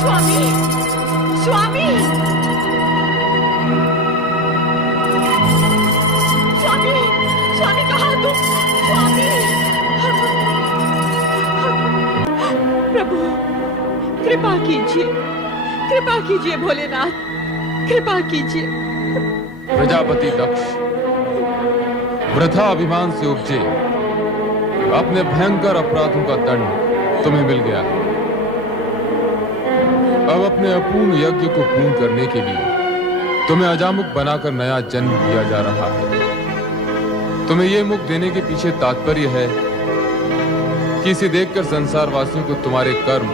स्वामी, स्वामी, स्वामी, स्वामी कहाँ तुम? स्वामी, प्रभु कृपा कीजिए, कृपा कीजिए भोलेनाथ, कृपा कीजिए। प्रजापति दक्ष वृथा अभिमान से उपजे अपने भयंकर अपराधों का दंड तुम्हें मिल गया है। अब अपने अपूर्ण यज्ञ को पूर्ण करने के लिए तुम्हें अजामुख बनाकर नया जन्म दिया जा रहा है। तुम्हें यह मुख देने के पीछे तात्पर्य है कि इसे देखकर संसार वासियों को तुम्हारे कर्म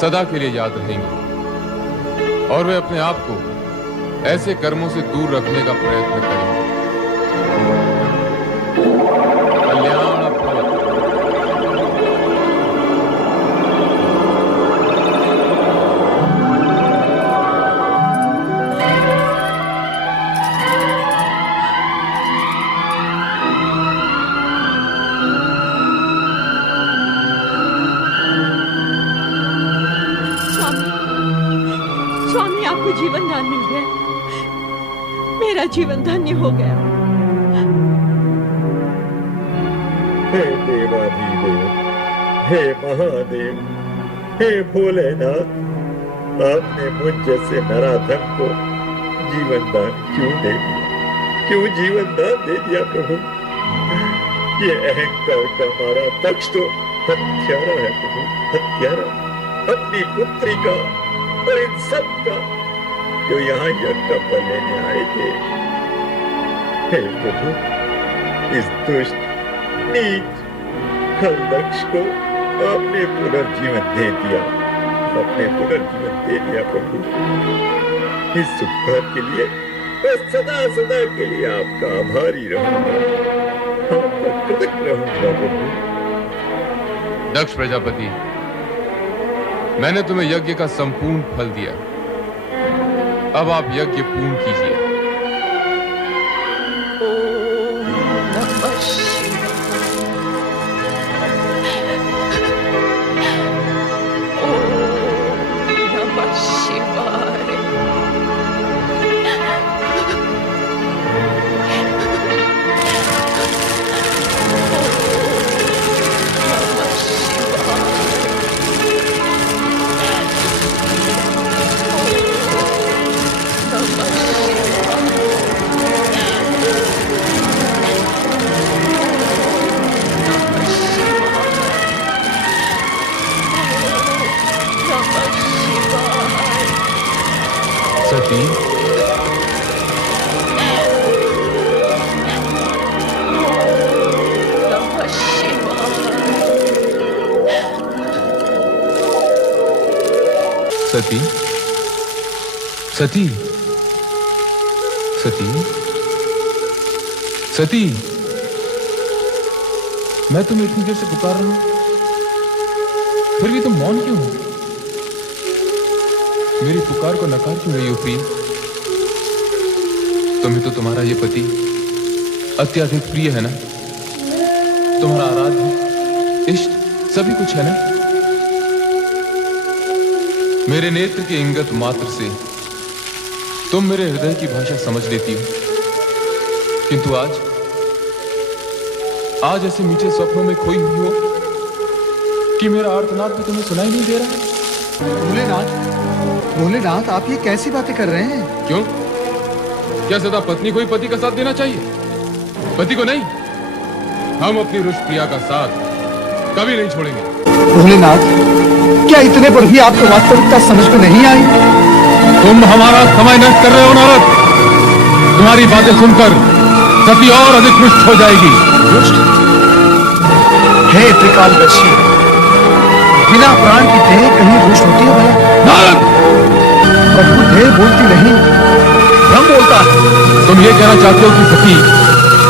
सदा के लिए याद रहेंगे और वे अपने आप को ऐसे कर्मों से दूर रखने का प्रयत्न करेंगे। कल्याण भवतु। स्वामी, स्वामी आपको जीवन दान मिल गया, मेरा जीवन धन्य हो गया। हे देवाधिदेव, हे महादेव, हे भोलेनाथ, आपने मुझ जैसे नराधम को जीवन दान क्यों दे दिया? क्यों जीवन दान दे दिया प्रभु? ये अहंकार का मारा दक्ष तो हत्यारा है प्रभु, हत्यारा। अपनी पुत्री का और इन सब का जो यहाँ यज्ञ का फल लेने आए थे। हे प्रभु, इस दुष्ट नीच खल दक्ष को आपने पुनर्जीवन दे दिया, आपने पुनर्जीवन दे दिया प्रभु। इस उपकार के लिए मैं सदा सदा के लिए आपका आभारी रहूंगा, आपका कृतज्ञ रहूंगा प्रभु। दक्ष प्रजापति, मैंने तुम्हें यज्ञ का संपूर्ण फल दिया, अब आप यज्ञ पूर्ण कीजिए। ओम नमः शिवाय। ओम नमः शिवाय। सती, सती, सती, सती, सती, मैं तुम्हें इतनी देर से पुकार रहा हूं, फिर भी तुम मौन क्यों हो? मेरी पुकार को नकार क्यों रही हो प्रिय? तुम्हें तो तुम्हारा ये पति अत्यधिक प्रिय है ना? तुम्हारा आराध्य इष्ट सभी कुछ है ना? मेरे नेत्र के इंगत मात्र से तुम मेरे हृदय की भाषा समझ लेती हो, किंतु आज ऐसे मीठे स्वप्नों में खोई हुई हो कि मेरा आर्तनाद भी तुम्हें सुनाई नहीं दे रहा। भोलेनाथ, भोलेनाथ, आप ये कैसी बातें कर रहे हैं? क्यों? क्या सदा पत्नी को ही पति का साथ देना चाहिए, पति को नहीं? हम अपनी रुष्ट प्रिया का साथ कभी नहीं छोड़ेंगे। भोलेनाथ, क्या इतने पर भी आपको वास्तविकता समझ में नहीं आई? तुम हमारा समय नष्ट कर रहे हो नारद। तुम्हारी बातें सुनकर सती और अधिक रुष्ट हो जाएगी। रुष्ट? हे त्रिकालदर्शी, बिना प्राण की देह कहीं रुष्ट होती है भला? नारद! प्रभु देह बोलती नहीं, भ्रम बोलता है। तुम ये कहना चाहते हो कि सती,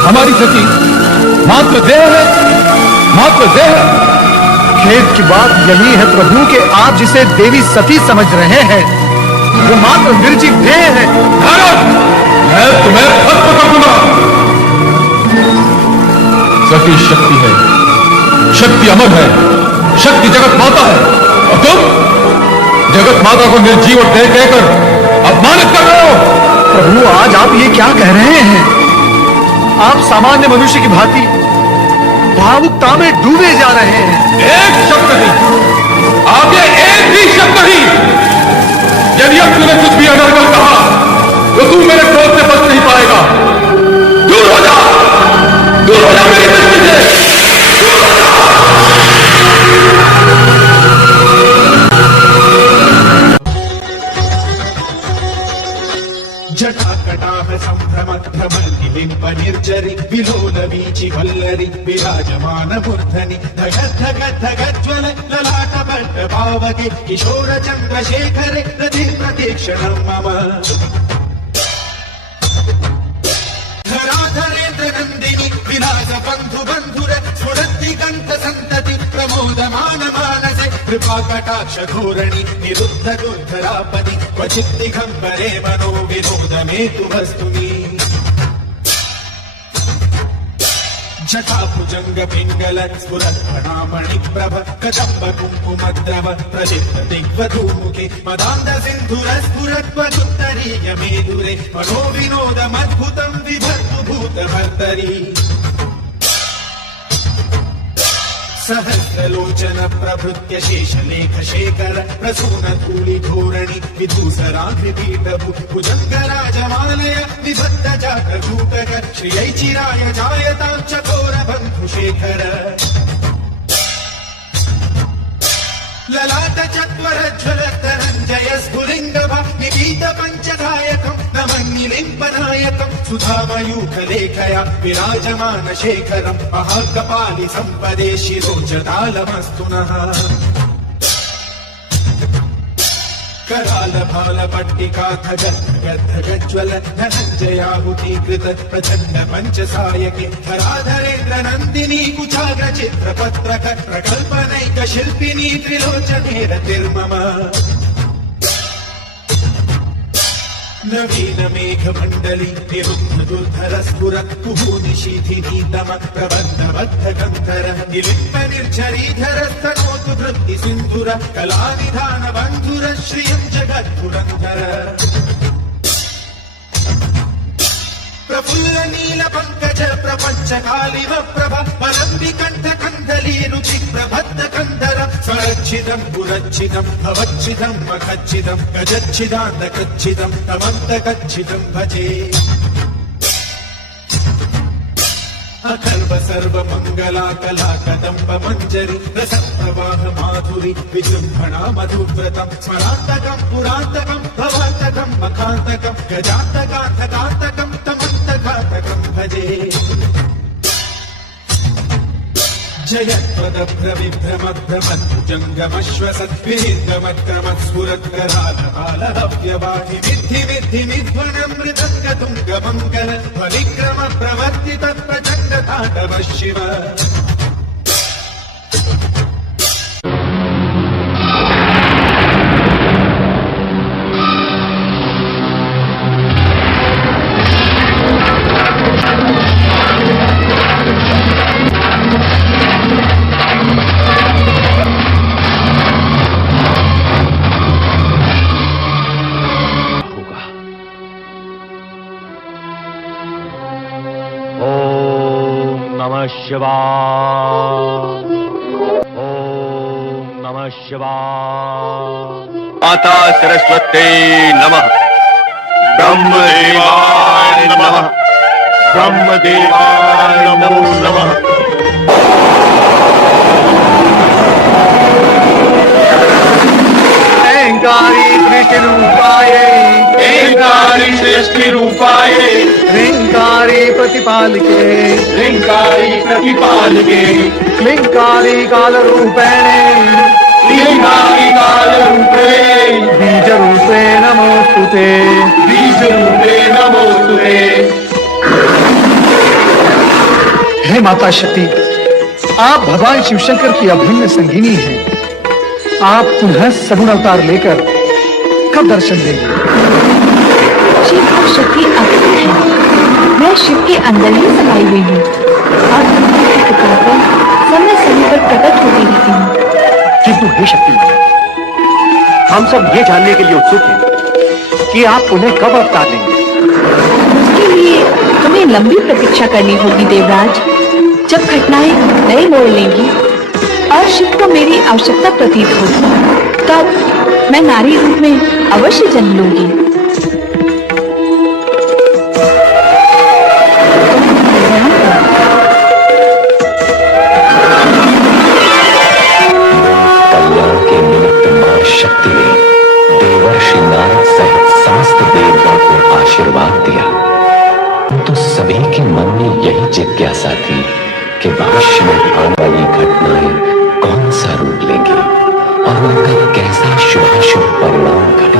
हमारी सती मात्र देह है, मात्र देह है? खेद की बात यही है प्रभु कि आप जिसे देवी सती समझ रहे हैं वो मात्र निर्जीव देह है। नारद! मैं तुम्हें खत्म कर दूंगा। सती शक्ति है, शक्ति अमर है, शक्ति जगत माता है, और जगत माता को निर्जीव और देह कहकर अपमानित कर रहे हो। प्रभु, आज आप ये क्या कह रहे हैं? आप सामान्य मनुष्य की भांति भावुकता में डूबे जा रहे हैं। एक शब्द नहीं, आगे एक भी शब्द नहीं। यदि अब तूने कुछ भी अनर्गल कहा तो तू मेरे क्रोध से बच नहीं पाएगा। दूर हो जा, दूर हो जा मेरी दृष्टि से। जटाकटाह संभ्रम भ्रमलिबिम्ब निर्जरि विलोल वीचि वल्लरि विराजमान मूर्धनि धगत् धगत् धगज्ज्वल ललाट पट्ट पावके किशोर चन्द्रशेखरे रति प्रतीक्षणं मम धराधरेन्द्र नन्दिनि विलास बन्धु बन्धुर स्फुरद्दिगन्त सन्तति प्रमोदमान मानसे कृपा कटाक्ष धोरणि निरुद्ध दुर्धरापदि क्वचित् दिगम्बरे मनो विनोदमेतु वस्तुनि जटाभुजंग पिंगल स्फुरत्फणामणि प्रभ कदम्ब कुङ्कुमद्रव प्रलिप्त दिग्वधूमुखे मदान्ध सिन्धुर स्फुरत्वदुत्तरीय मेदुरे मनो विनोदमद्भुतं विभर्तु भूतभर्तरि सहस्रलोचन प्रभृत्य शेषलेख शेखर प्रसून धूलि धोरणि विधूसराग्निपीठभु भुजङ्गराजमालय निबद्ध जातकूटक श्रियै चिराय जायतां चकोर बन्धुशेखर ललाट चत्वरज्वल धनञ्जय स्फुलिङ्गभ निगीत पञ्चधायकं नमन्निलिम्बनायकं सुधामयूखलेखया विराजमान शेखरं महाकपालि सम्पदे शिरोजतालमस्तु नः कराल भाल पट्टिका खगज्ज्वल धनञ्जयाहुतीकृत प्रचण्ड पञ्चसायके धराधरेन्द्र नन्दिनी कुचाग्र चित्रपत्रक प्रकल्पनैक शिल्पिनी त्रिलोचने रतिर्मम नवीन मेघ मंडली निरुद्ध दुर्धर स्फुर कुहूनिशीथिनी दम प्रबद्ध बद्ध कंकर निलिम्ब निर्झरीधर स्तनोतु वृत्ति सिन्धुर कलानिधान बन्धुर श्रियं जगत्पुरन्धर प्रफुल्ल नील पंकज प्रपंच कालिव प्रभ पलम्बि कंठ कंदली रुचि प्रबद्ध कंदर स्वरच्छिदं पुरच्छिदं भवच्छिदं मखच्छिदं गजच्छिदान्तकच्छिदं तमन्तकच्छिदं भजे अकल्प सर्व मंगला कला कदम्ब मंजरी रसप्रवाह माधुरी विजृंभणा मधुव्रतं स्मरान्तकं पुरान्तकं भवान्तकं मखान्तकं गजान्तकान्तकान्तकं तमन्तकान्तकं भजे जयत्वदभ्रविभ्रमभ्रमद्भुजङ्गमश्वसत् विनिर्गमत्क्रमत्स्फुरत्करालहालहव्यवाहि विद्धि विद्धि विध्वनं मृदङ्गतुङ्गमङ्गल फलिक्रम प्रवर्तित प्रचण्ड ताण्डव शिव शिवाय ओम नमः शिवाय। माता सरस्वती नमः। ब्रह्मदेवाय नमः। ब्रह्मदेवाय नमो नमः। ह्रींकारी सृष्टिरूपाय ह्रींकारी सृष्टिरूपाय ह्रींकारी प्रतिपालके ह्रींकारी प्रतिपालके क्लींकारी कालरूपेणे क्लींकारी कालरूपे बीजरूपे नमोस्तुते बीजरूपे नमोस्तुते। हे माता शक्ति, आप भगवान शिवशंकर की अभिन्न संगिनी हैं। आप पुनः सगुण अवतार लेकर कब दर्शन देंगे? शिव और शक्ति अद्भुत है। मैं शिव के अंदर ही समाई हुई हूँ और उनकी कृपा पर समय समय पर प्रकट होती रहती हूँ। किंतु हे शक्ति, हम सब ये जानने के लिए उत्सुक हैं कि आप उन्हें कब अवतार लेंगे। उसके लिए तुम्हें लंबी प्रतीक्षा करनी होगी देवराज। जब घटनाएं नए मोड़ लेंगी और शिव को मेरी आवश्यकता प्रतीत होगी, तब मैं नारी रूप में अवश्य जन्म लूंगी। कल्याण के निमित्त मां शक्ति ने देवर्षि नारद सहित समस्त देवताओं को आशीर्वाद दिया। तो सभी के मन में यही जिज्ञासा थी कि भविष्य में आने वाली घटनाएं कौन सा रूप लेंगी और उनका कैसा शुभाशुभ परिणाम घटे।